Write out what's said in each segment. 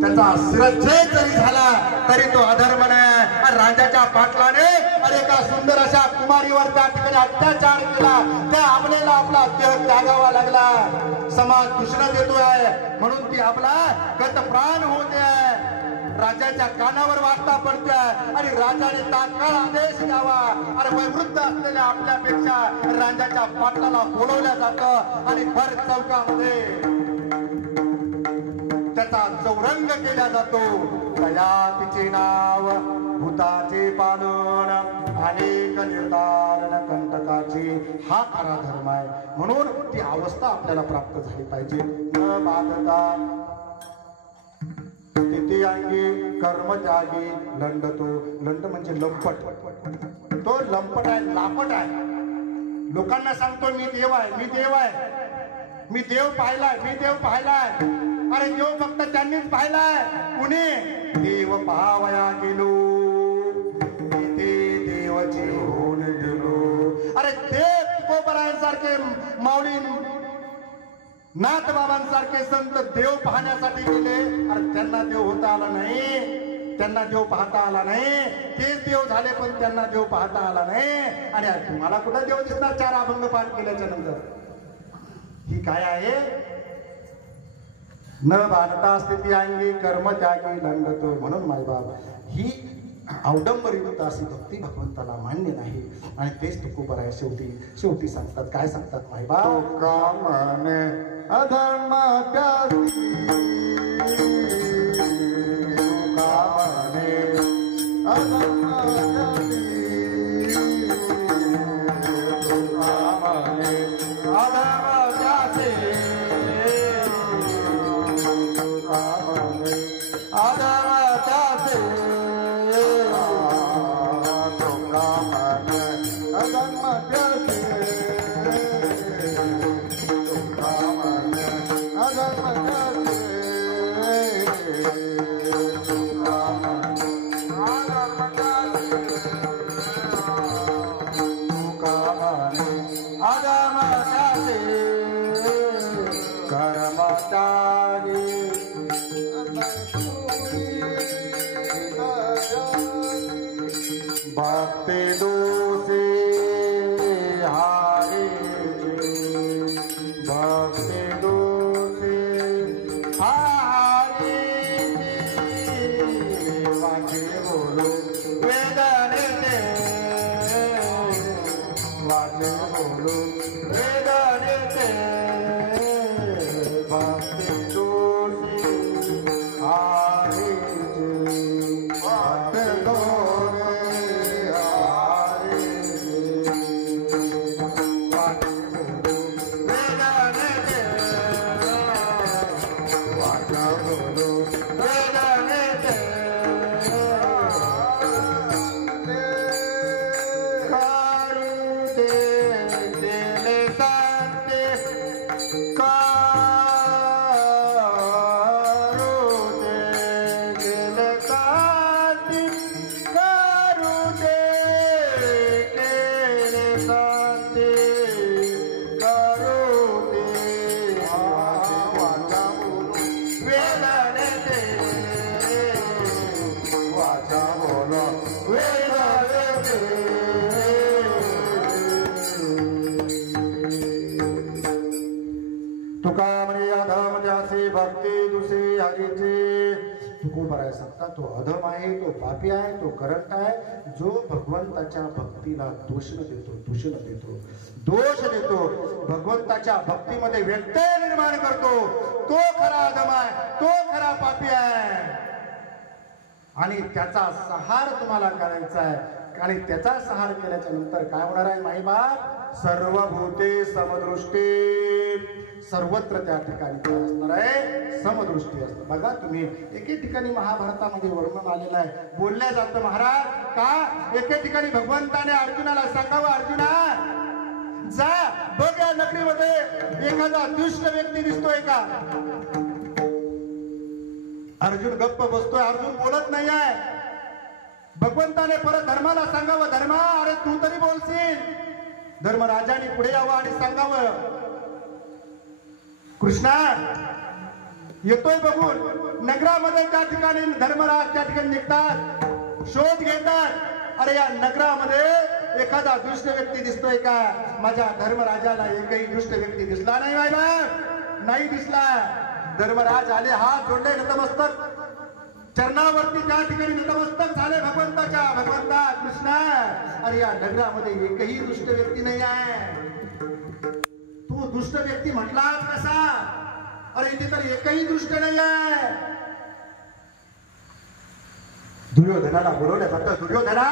त्याचा शिरच्छेद जरी झाला तरी तो अधर्म नाही। राजाच्या पाटलाने एका सुंदर अशा कुमारीवर त्या ठिकाणी अत्याचार केला, त्या आपल्याला आपला देह त्यागावा लागला। समाज दूषण देतोय म्हणून ती आपला गत प्राण होते, राजाच्या कानावर वाजता पडते आणि राजाने तात्काळ आदेश द्यावा। अरे वयोवृद्ध असलेल्या आपल्यापेक्षा राजाच्या पाटलाला बोलवल्या जातं आणि भर चौकामध्ये त्याचा चौरंग केला जातो। दया तिचे नाव भूताचे पालन अनेक निर्धारण कंटकाची, हा खरा धर्म आहे। म्हणून ती अवस्था आपल्याला प्राप्त झाली पाहिजे। न बाधता स्थिती अंगी कर्मत्यागी लंडतो, लंड म्हणजे लंपट, तो लंपट आहे, लापट आहे। लोकांना सांगतो मी देव आहे, मी देव आहे, मी देव पाहिलाय, मी देव पाहिलाय। अरे देव फक्त त्यांनीच पाहिलाय, कुणी देव पाहावया गेलो ते देवाची होऊन गेलो। अरे देव तुकोबरायांसारखे माऊली नाथ बाबांसारखे संत देव पाहण्यासाठी गेले, अरे त्यांना देव होता आला नाही, त्यांना देव पाहता आला नाही। तेच देव झाले पण त्यांना देव पाहता आला नाही। आणि तुम्हाला कुठं देव दिसणार 4 अभंग पाठ केल्याच्या नंतर? ही काय आहे? न बांधता स्थिती अंगी कर्म त्यागी लंडतो। म्हणून मायबाप ही अवडंबरीवृत्त अशी भक्ती भगवंताला मान्य नाही आणि तेच तुकोबर आहे। शेवटी सांगतात, काय सांगतात मायबाप? कामने अधर्म त्यागी कामने अधर्म त्यागी कामने अधर्म त्यागी भक्ति दोषे हारे भक्ति दोषे हारे वाचे बोलो वेदने वाचे बोलो वेदने भक्ति दोषे हारे भक्ति भक्ती दुसरी हरीची। तुकोबराय सांगतात तो अधम आहे, तो पापी आहे, तो करंट आहे, जो भगवंताच्या भक्तीला दूषण देतो, दूषण देतो, दोष देतो, भगवंताच्या भक्तीमध्ये व्यत्यय निर्माण करतो, तो खरा अधम आहे, तो खरा पापी आहे। आणि त्याचा सहार तुम्हाला करायचा आहे आणि त्याचा सहार केल्याच्या नंतर काय होणार आहे माईबाप? सर्वभूते समदृष्टी, सर्वत्र त्या ठिकाणी काय असणार आहे? समदृष्टी असते। बघा तुम्ही एके ठिकाणी महाभारतामध्ये वर्णन आलेलं आहे, बोलल्या जातं महाराज का एके ठिकाणी भगवंताने अर्जुनाला सांगावं, अर्जुना जा बघ या नगरीमध्ये एखादा दुष्ट व्यक्ती दिसतोय का? अर्जुन गप्प बसतोय, अर्जुन बोलत नाही आहे। भगवंताने परत धर्माला सांगावं, धर्मा अरे तू तरी बोलशील। धर्मराजाने पुढे यावं आणि सांगावं, कृष्णा येतोय बघून नगरामध्ये त्या ठिकाणी धर्मराज त्या ठिकाणी निघतात, शोध घेतात. अरे या नगरामध्ये एखादा दुष्ट व्यक्ती दिसतोय का? माझ्या धर्मराजाला एकही दुष्ट व्यक्ती दिसला नाही बाबा, नाही दिसला. धर्मराज आले, हात जोडले, नतमस्तक चरणावरती त्या ठिकाणी नतमस्तक झाले भगवंताच्या. भगवंता कृष्णा, अरे या नगरामध्ये एकही दुष्ट व्यक्ती नाही आहे. तू दुष्ट व्यक्ती म्हटलास कसा? अरे इथे तर एकही दुष्ट नाही आहे. दुर्योधनाला बोलवलं जातं. दुर्योधना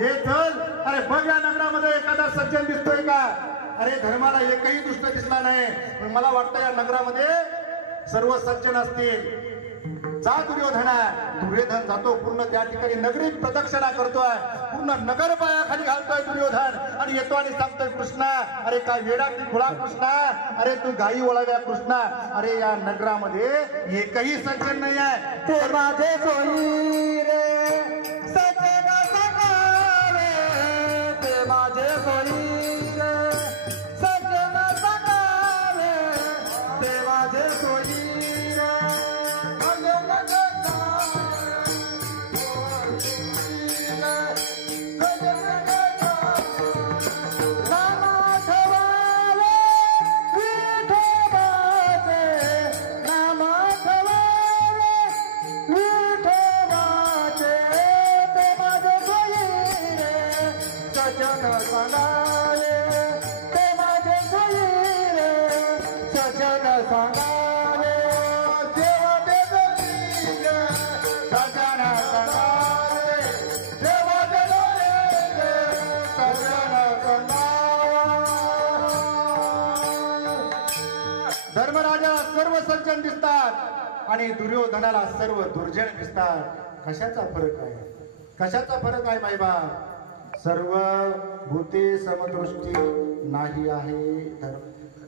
ये चल, अरे बघ या नगरामध्ये एखादा सज्जन दिसतोय का? अरे धर्माला एकही दुष्ट दिसला नाही. मला वाटतं या नगरामध्ये सर्व सज्जन असतील. जा दुर्योधना. दुर्योधन जातो, पूर्ण त्या ठिकाणी नगरी प्रदक्षिणा करतोय, पूर्ण नगर पायाखाली घालतोय दुर्योधन आणि येतो आणि सांगतोय कृष्णा, अरे काय वेडा की खुळा कृष्णा, अरे तू गाई वळाव्या कृष्णा, अरे या नगरामध्ये एकही सज्जन नाही आहे. ते माझे सोयी रे सज्जन सखावे, ते माझे सोयी रे सज्जन सखावे, ते माझे सोयी धर्मराजाला सर्व सज्जन दिसतात आणि दुर्योधनाला सर्व दुर्जन दिसतात. कशाचा फरक आहे? कशाचा फरक आहे मायबा? सर्व भूते समदृष्टी नाही आहे.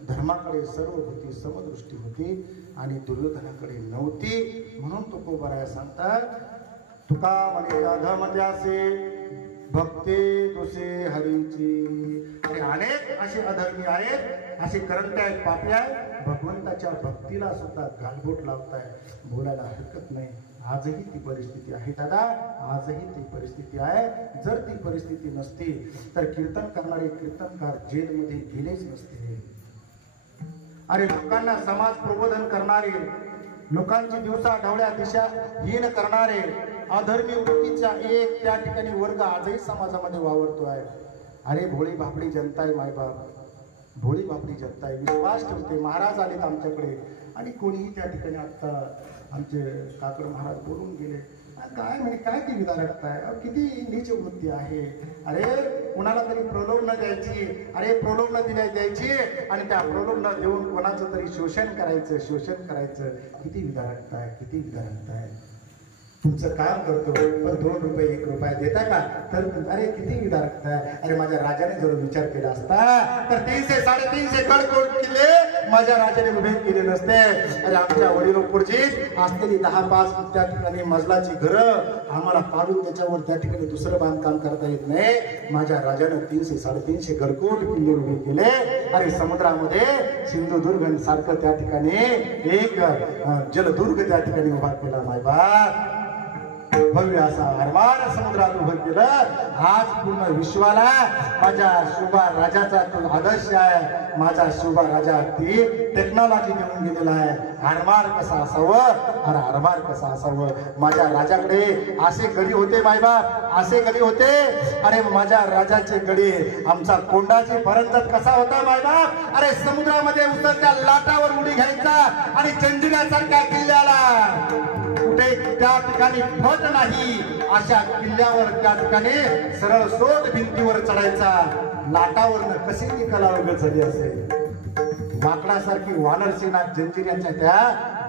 धर्माकडे सर्व भूती समदृष्टी होती आणि दुर्योधनाकडे नव्हती. म्हणून तुकोबराया सांगतात, तुका म्हणे अधमत्यासे भक्ती तुसे हरीची. आणि अनेक असे अधर्मी आहेत, असे करंट आहेत, पापी आहेत, भगवंताच्या भक्तीला सुद्धा गालबोट लावताय. बोलायला हरकत नाही. आजही ती परिस्थिती आहे दादा, आजही ती परिस्थिती आहे. जर ती परिस्थिती नसती तर कीर्तन करणारे कीर्तनकार जेलमध्ये गेलेच नसते. अरे लोकांना समाज प्रबोधन करणारे, लोकांची दिवसा ढवळ्या दिशा हीन करणारे, अधर्मी वृत्तीचा एक त्या ठिकाणी वर्ग आजही समाजामध्ये वावरतो आहे. अरे भोळी भापडी जनता आहे मायबाप, भोळी भापडी जनता आहे. विश्वास ठेवते. महाराज आलेत आमच्याकडे आणि कोणीही त्या ठिकाणी आता आमचे काकड महाराज बोलून गेले. काय म्हणजे काय ती विधारकता आहे? किती नीच वृत्ती आहे. अरे कुणाला तरी प्रलोभन द्यायची, अरे प्रलोभन द्यायची आणि त्या प्रलोभन देऊन कोणाचं तरी शोषण करायचं, शोषण करायचं. किती विधारकता आहे, किती विधारकता आहे. तुमचं काम करतो पण 2 रुपये 1 रुपया देता का? तर अरे किती विधारकता आहे. अरे माझ्या राजाने जर विचार केला असता तर 300 350 गडकोट किल्ले माझ्या राजाने उभे केले नसते. अरे आमच्या वडिलोपूर्जीत असलेली 10-5 त्या ठिकाणी मजलाची घरं आम्हाला काढून त्याच्यावर त्या ठिकाणी दुसरं बांधकाम करता येत नाही. माझ्या राजाने 300 350 गडकोट किल्ले उभे केले. अरे समुद्रामध्ये सिंधुदुर्ग सारखं त्या ठिकाणी एक जलदुर्ग त्या ठिकाणी उभा केला. मायबाप भव्य असा आरमान समुद्रात उभं केलं. आज पूर्ण विश्वाला माझ्या शोभा राजाचा तो आदर्श आहे. माझा शोभा राजा ती टेक्नॉलॉजी देऊन गेलेला आहे. आरमार कसा असावं, अरे आरमार कसा असावं. माझ्या राजाकडे असे गडी होते मायबाप, असे गडी होते. अरे माझ्या राजाचे गडी, आमचा कोंडाची फरंजत कसा होता मायबाप. अरे समुद्रामध्ये उतरत्या लाटावर उडी घ्यायचा आणि चंदिल्यासारख्या किल्ल्याला कुठे त्या ठिकाणी फट नाही अशा किल्ल्यावर त्या ठिकाणी सरळ सोट भिंतीवर चढायचा. लाटावरनं कशी ती कला उघड झाली असेल. माकडासारखी वानरसेना जंजिऱ्याच्या त्या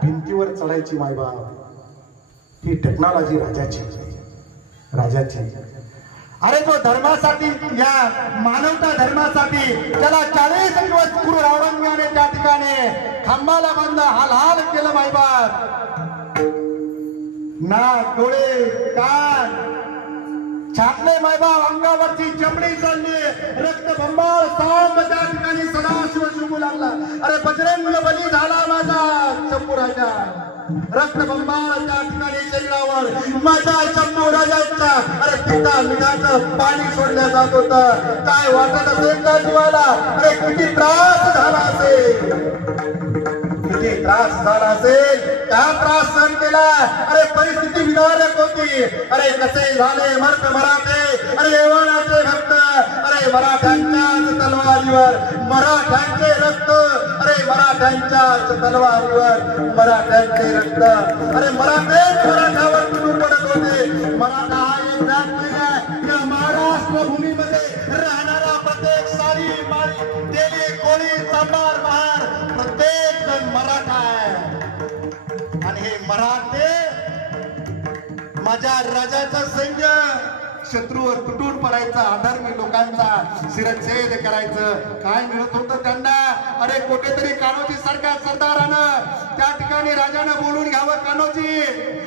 भिंतीवर चढायची मायबाप. ही टेक्नॉलॉजी राजाची. अरे तो धर्मासाठी, या मानवता धर्मासाठी त्याला 40 दिवस गुरु रावणाने त्या ठिकाणी खांबाला बांधलं, हाल केलं मायबाप. ना डोळे कान छाटले मायबाप अंगावरची चमडी चालली रक्तबंबाळ सांब त्या ठिकाणी सदाशिव शिवू लागला अरे बजरंग बली झाला माझा शंभू राजा रक्तबंबाळ त्या ठिकाणी शरीरावर माझ्या शंभू राजाचा अरे पिता मिठाचं पाणी सोडलं जात होतं काय वाटत असेल त्या जीवाला अरे किती त्रास झाला असेल किती त्रास झाला असेल त्या त्रास सहन केला अरे परिस्थिती विदारक होती अरे कसे झाले मर्द मराठे अरे येवणाचे भक्त अरे मराठ्यांच्याच तलवारीवर मराठ्यांचे रक्त अरे मराठ्यांच्याच तलवारीवर मराठ्यांचे रक्त अरे मराठेच मराठावर तुटून पडत होते मराठा हा एक जात नाही आहे या महाराष्ट्र भूमीमध्ये राहणारा प्रत्येक सारी माळी तेली कोळी सांबार महार प्रत्येक जण मराठा आहे आणि हे मराठे माझ्या राजाचा सैन्य शत्रूवर तुटून पडायचा अधर्मी लोकांचा शिरच्छेद करायचं काय मिळत होतं त्यांना अरे कुठेतरी कान्होजी सारख्या सरदारानं त्या ठिकाणी राजानं बोलून घ्यावं कान्होजी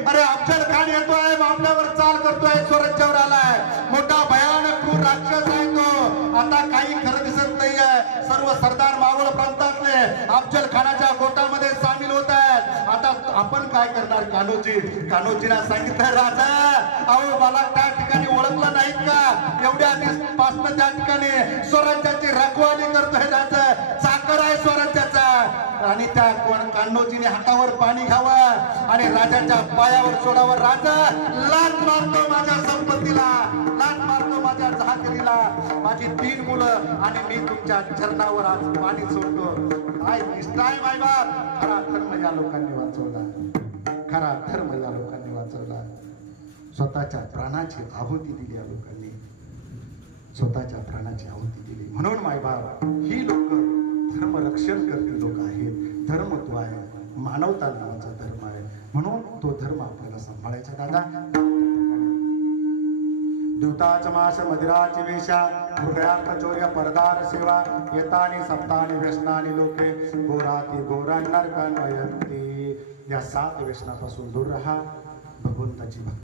अरे अफजल खान येतोय आपल्यावर चाल करतोय स्वराज्यावर आलाय मोठा भयानक क्रूर राक्षस आहे तो आता काही खरं दिसत नाहीये सर्व सरदार मावळ प्रांतातले अफजल खानाच्या गोटामध्ये सामील होत आहेत आता आपण काय करणार कान्होजीला सांगितलं राजा अहो मला त्या ठिकाणी ओळखलं नाहीत का एवढ्या दिवसापासून त्या ठिकाणी स्वराज्याची रखवाली करतोय राजा चाकर आहे स्वराज्याचा आणि त्या कान्होजीने हातावर पाणी घ्यावं आणि राजाच्या पायावर सोडावं राजा लाथ मारतो माझ्या संपत्तीला लाथ मारतो माझ्या जहागिरीला माझी 3 मुलं आणि मी तुमच्या चरणावर आज पाणी सोडतो काय निष्ठाय मायबाप खरा धर्म या लोकांनी वाचवला खरा धर्म या लोकांनी वाचवला स्वतःच्या प्राणाची आहुती दिली या लोकांनी स्वतःच्या प्राणाची आहुती दिली म्हणून मायबाप ही लोक धर्मरक्षण करते लोक आहेत धर्मत्व आहे मानवता नावाचा धर्म आहे म्हणून तो धर्म आपल्याला सांभाळायचा दादा द्युताच मास मदिराची वेशा हृदयार्थ चौर्य परदार सेवा येतानी सप्तानी व्यसनानी लोके घोराती घोरा नरकान्वयंती या 7 व्यसनापासून दूर राहा भगवंताची भक्ती